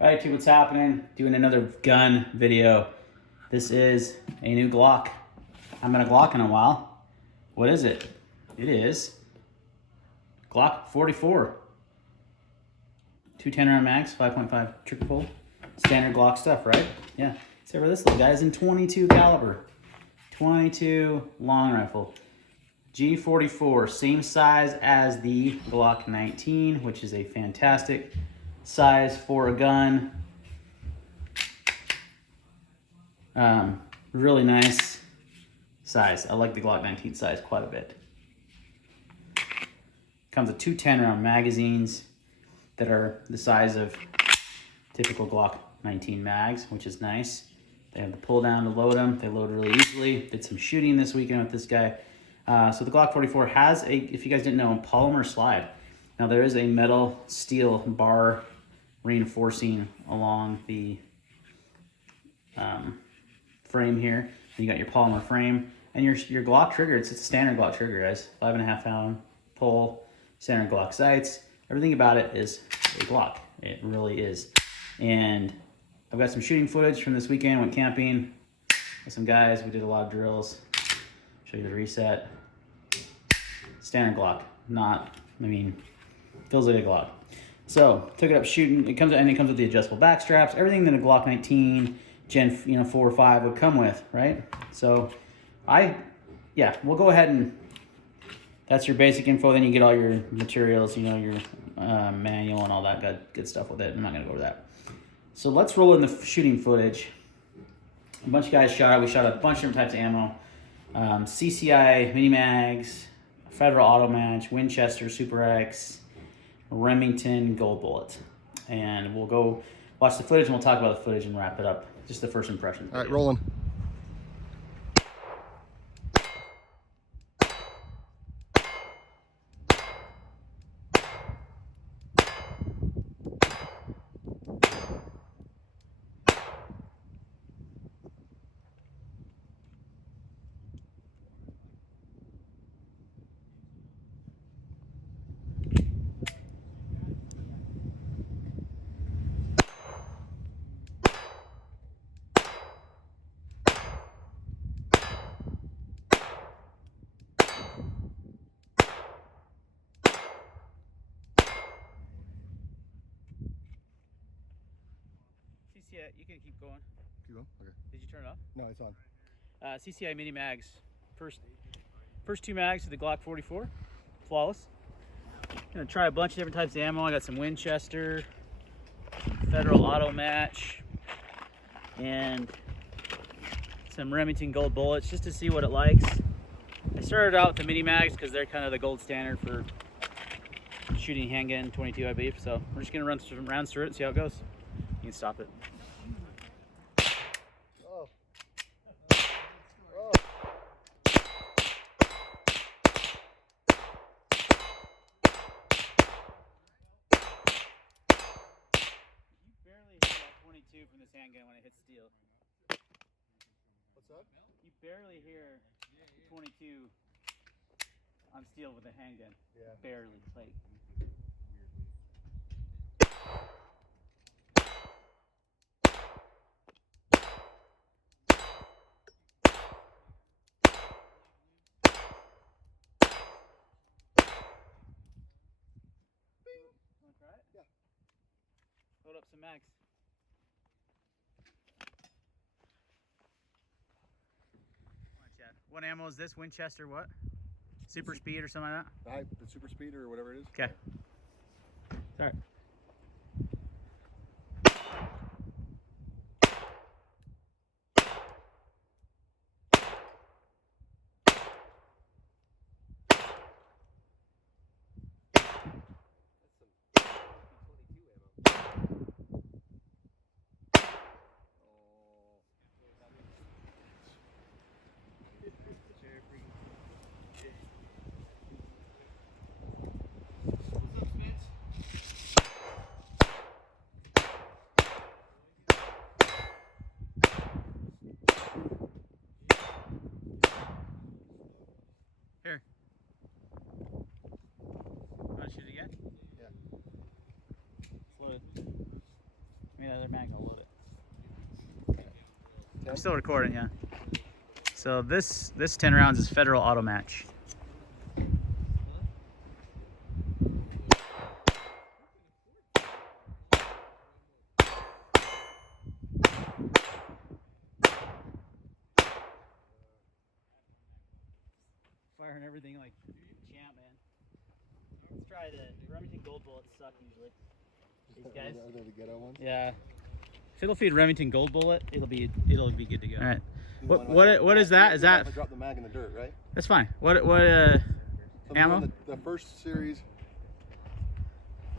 Alright, what's happening? Doing another gun video. This is a new Glock. I haven't had a Glock in a while. What is it? It is Glock 44. 210 round mags, 5.5 trigger pull. Standard Glock stuff, right? Yeah. Except for this little guy is in 22 caliber. 22 long rifle. G44, same size as the Glock 19, which is a fantastic size for a gun. Really nice size. I like the Glock 19 size quite a bit. Comes with two 10 round magazines that are the size of typical Glock 19 mags, which is nice. They have the pull down to load them. They load really easily. Did some shooting this weekend with this guy. So the Glock 44 has a, if you guys didn't know, polymer slide. Now there is a metal steel bar reinforcing along the frame here. And you got your polymer frame and your Glock trigger. It's a standard Glock trigger, guys. 5.5 pound pull, standard Glock sights. Everything about it is a Glock. It really is. And I've got some shooting footage from this weekend. Went camping with some guys. We did a lot of drills. Show you the reset. Standard Glock. Feels like a Glock. So took it up shooting. It comes with the adjustable back straps. Everything that a Glock 19 Gen 4 or 5 would come with, right? So we'll go ahead and that's your basic info. Then you get all your materials, your manual and all that good stuff with it. I'm not gonna go over that. So let's roll in the shooting footage. A bunch of guys shot. We shot a bunch of different types of ammo. CCI mini mags, Federal Auto Match, Winchester Super X, Remington Gold Bullet. And we'll go watch the footage and we'll talk about the footage and wrap it up. Just the first impression. All right, rolling. CCI, you can keep going. Keep going? Okay. Did you turn it off? No, it's on. CCI mini mags. First two mags to the Glock 44. Flawless. Gonna try a bunch of different types of ammo. I got some Winchester, Federal Auto Match, and some Remington Gold Bullets just to see what it likes. I started out with the mini mags because they're kind of the gold standard for shooting handgun 22, I believe. So we're just gonna run some rounds through it and see how it goes. You can stop it. Oh. You barely hit that 22 from this handgun when it hits steel. What's that? You barely hear 22 on steel with a handgun. Yeah. Barely. Like. Try it? Yeah. Load up some mags. Come on, Chad. What ammo is this? Winchester what? Super speed or something like that? The super speed or whatever it is. Okay. Sorry. I'm still recording, yeah. So this 10 rounds is Federal Auto Match. Firing everything like champ, man. Let's try the Remington Gold Bullets suck usually. These guys. Are they the ghetto ones? Yeah. If it'll feed Remington Gold Bullet, it'll be good to go. All right. What is that? Is that? I dropped the mag in the dirt, right? That's fine. What ammo? The first series.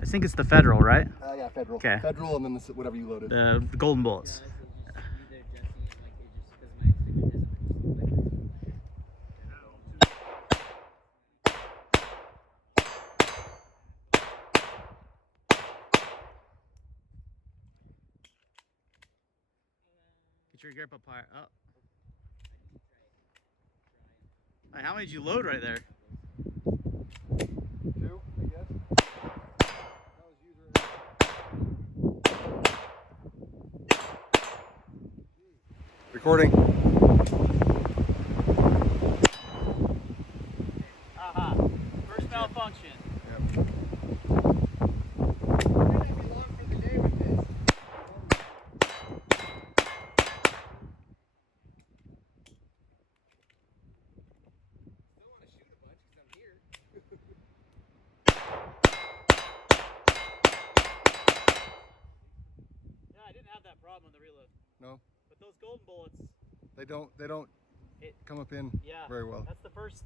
I think it's the Federal, right? Yeah, Federal. Okay. Federal, and then whatever you loaded. The golden bullets. Get your grip up higher. Oh. Hey, how many did you load right there? 2, I guess. That was user. Recording. Aha. First malfunction. Yep. Yeah, I didn't have that problem on the reload. No, But those golden bullets, they don't come up in yeah, very well. that's the first.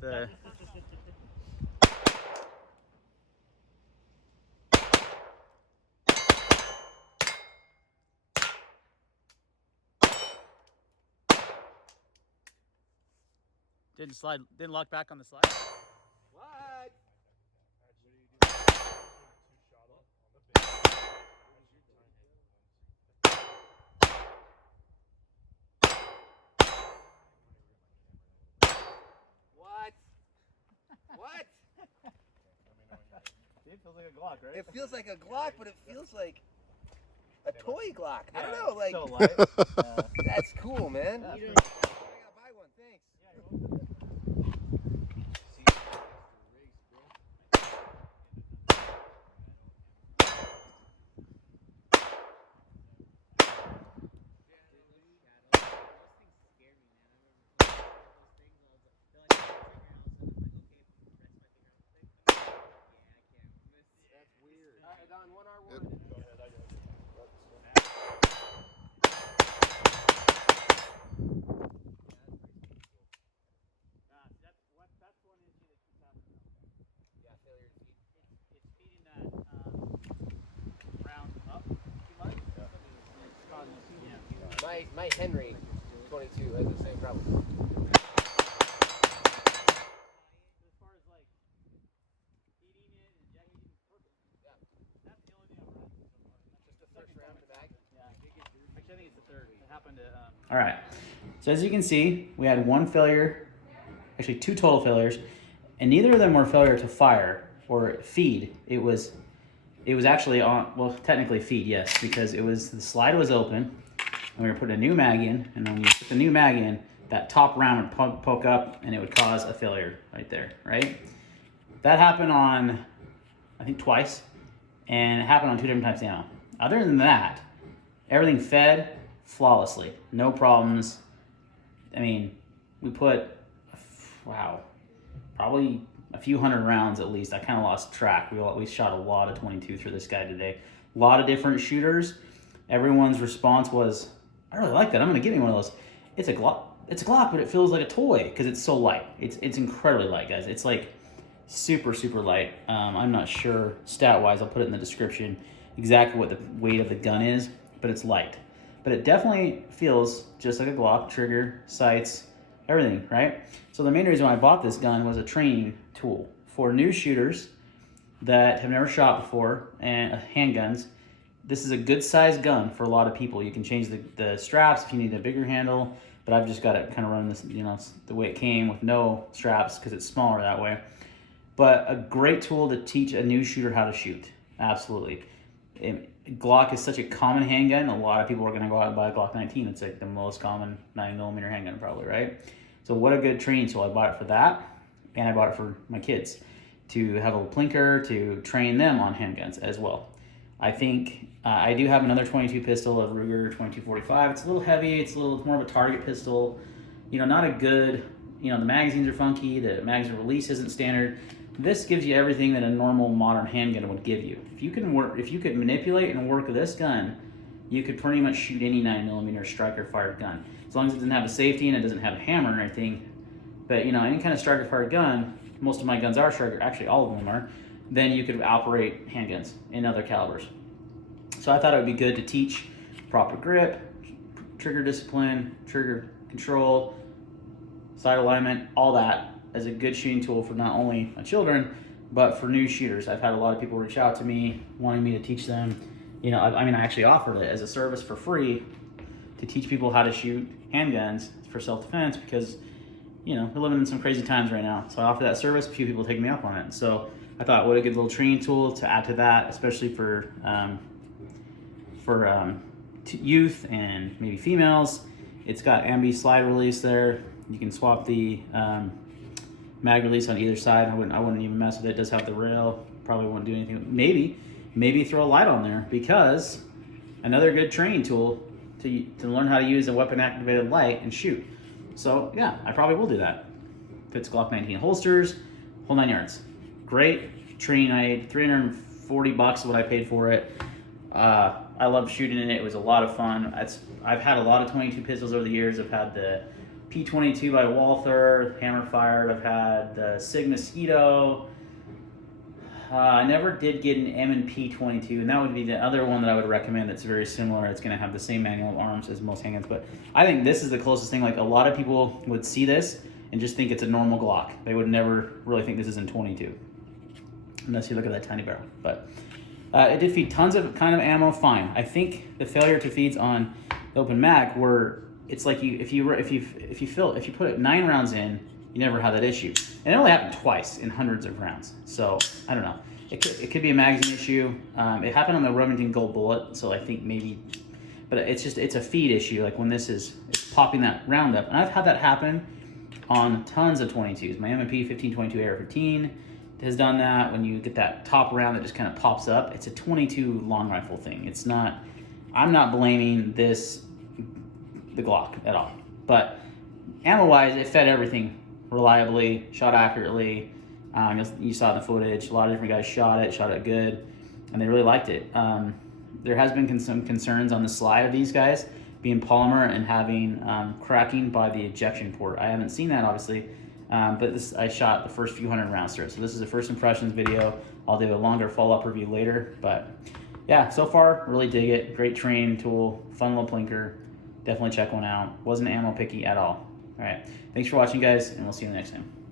Didn't lock back on the slide. What? What? It feels like a Glock, right? It feels like a Glock, but it feels like a toy Glock. I don't know, like so light. that's cool, man. Yeah, I it's gotta buy one, thanks. That's weird. All right, Don, 1R1. That's one issue that keeps happening. Yeah, failure to feed. It's feeding that round up too much. It's causing it to, yeah. My Henry 22 has the same problem. As far as like feeding it and jacking it, perfect. Yeah. That's the only thing I've run into so far. Just the first round of the bag. Yeah. Actually, I think it's the third. It happened to. All right. So as you can see, we had one failure, actually 2 total failures, and neither of them were failure to fire or feed. It was actually on. Well, technically feed, yes, because the slide was open, and we were putting a new mag in, and when you put the new mag in, that top round would poke up, and it would cause a failure right there, right? That happened on, I think, twice, and it happened on 2 different types of ammo. Other than that, everything fed flawlessly, no problems. I mean, we put, wow, probably a few hundred rounds at least. I kind of lost track. We shot a lot of 22 through this guy today. A lot of different shooters. Everyone's response was, I really like that. I'm going to get me one of those. It's a Glock, but it feels like a toy because it's so light. It's incredibly light, guys. It's like super, super light. I'm not sure stat-wise. I'll put it in the description exactly what the weight of the gun is, but it's light. But it definitely feels just like a Glock, trigger, sights, everything, right? So the main reason why I bought this gun was a training tool for new shooters that have never shot before, and handguns. This is a good sized gun for a lot of people. You can change the straps if you need a bigger handle, but I've just got it kind of running this, the way it came with no straps because it's smaller that way. But a great tool to teach a new shooter how to shoot, absolutely. Glock is such a common handgun. A lot of people are going to go out and buy a Glock 19. It's like the most common 9mm handgun probably, right? So what a good training tool. I bought it for that, and I bought it for my kids to have a little plinker to train them on handguns as well. I think I do have another 22 pistol, a Ruger 2245. It's a little heavy. It's a little more of a target pistol. You know, not a good, you know, the magazines are funky. The magazine release isn't standard. This gives you everything that a normal modern handgun would give you. If you could manipulate and work this gun, you could pretty much shoot any 9mm striker fired gun. As long as it doesn't have a safety and it doesn't have a hammer or anything. But you know, any kind of striker fired gun, most of my guns are striker, actually all of them are, then you could operate handguns in other calibers. So I thought it would be good to teach proper grip, trigger discipline, trigger control, sight alignment, all that as a good shooting tool for not only my children, but for new shooters. I've had a lot of people reach out to me wanting me to teach them. You know, I mean, I actually offered it as a service for free to teach people how to shoot handguns for self-defense because, you know, we're living in some crazy times right now. So I offered that service. A few people take me up on it. So I thought, what a good little training tool to add to that, especially for youth and maybe females. It's got ambi slide release there. You can swap the mag release on either side. I wouldn't even mess with it. It does have the rail. Probably won't do anything. Maybe throw a light on there, because another good training tool to learn how to use a weapon activated light and shoot. So yeah, I probably will do that. Fits Glock 19 holsters, whole 9 yards. Great training aid. $340 is what I paid for it. I love shooting in it. It was a lot of fun. I've had a lot of 22 pistols over the years. I've had the P22 by Walther, hammer fired. I've had the Sig Mosquito. I never did get an M&P 22, and that would be the other one that I would recommend that's very similar. It's going to have the same manual of arms as most handguns, but I think this is the closest thing. Like, a lot of people would see this and just think it's a normal Glock. They would never really think this is in 22, unless you look at that tiny barrel. But it did feed tons of kind of ammo, fine. I think the failure to feeds on the open mag were, it's like if you put 9 rounds in, you never have that issue. And it only happened twice in hundreds of rounds. So I don't know. It could be a magazine issue. It happened on the Remington Gold Bullet, so I think maybe, but it's a feed issue. Like when it's popping that round up, and I've had that happen on tons of 22s. My M&P 1522 AR-15 has done that. When you get that top round that just kind of pops up, it's a 22 long rifle thing. It's not. I'm not blaming the Glock at all, but ammo-wise, it fed everything reliably, shot accurately. You saw the footage. A lot of different guys shot it good, and they really liked it. There has been some concerns on the slide of these guys being polymer and having cracking by the ejection port. I haven't seen that, obviously, but I shot the first few hundred rounds through it. So this is a first impressions video. I'll do a longer follow-up review later, but yeah, so far, really dig it. Great training tool, fun little plinker. Definitely check one out. Wasn't ammo picky at all. All right, thanks for watching, guys, and we'll see you next time.